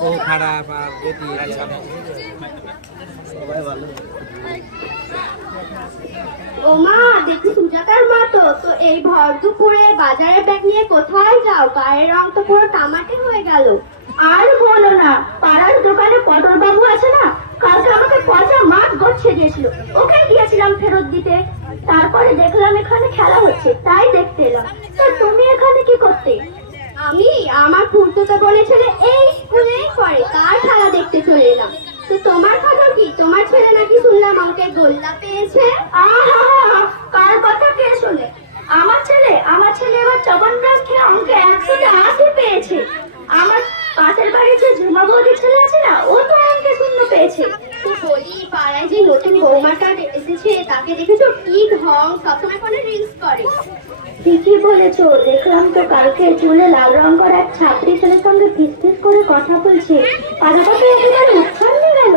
বহু খারাপ আর গতি সবাই ভালো। ও মা, দেখি সুজাতার মা তো এই ভর দুপুরে বাজারে ব্যাগ নিয়ে কোথায় যাও? গায়ের রং তো পুরো টামাটে হয়ে গেল। আর বলো না, পাড়ার দোকানে পটল বাবু আছে না, কালকে আমাকে পচা মাছ গচ্ছে দিয়েছিল, ওকে গিয়েছিলাম ফেরত দিতে। তারপরে দেখলাম এখানে খেলা হচ্ছে, তাই দেখতে এলাম। তা তুমি এখানে কি করতে? আমি আমার খুড়তুতো বোনের ছেলে এই স্কুলেই পড়ে, তার খেলা দেখতে চলে এলাম। তো তোমার খবর কি? তোমার ছেলে নাকি শুনলাম অঙ্কে গোল্লা পেয়েছে। কার কথা কে শোনে? আমার ছেলে এবার চবনগ্রাম খেয়ে অঙ্কে 180 পেয়েছে। আমার পাশের বাড়ির যে ঝুমা বৌদির ছেলে আছে না, ও তো অঙ্কে 0 পেয়েছে। তো বলি, পাড়ায় যে নতুন বৌমাটা এসেছে তাকে দেখেছো? কি ঢং, সবসময় ফোনে রিলস করে। ঠিকই বলেছো, দেখলাম তো কালকে চুলে লাল রং করা এক ছাত্রী ছেলের সঙ্গে ফিস ফিস করে কথা বলছে। আর কথা একেবারে উচ্ছান্ন গেল।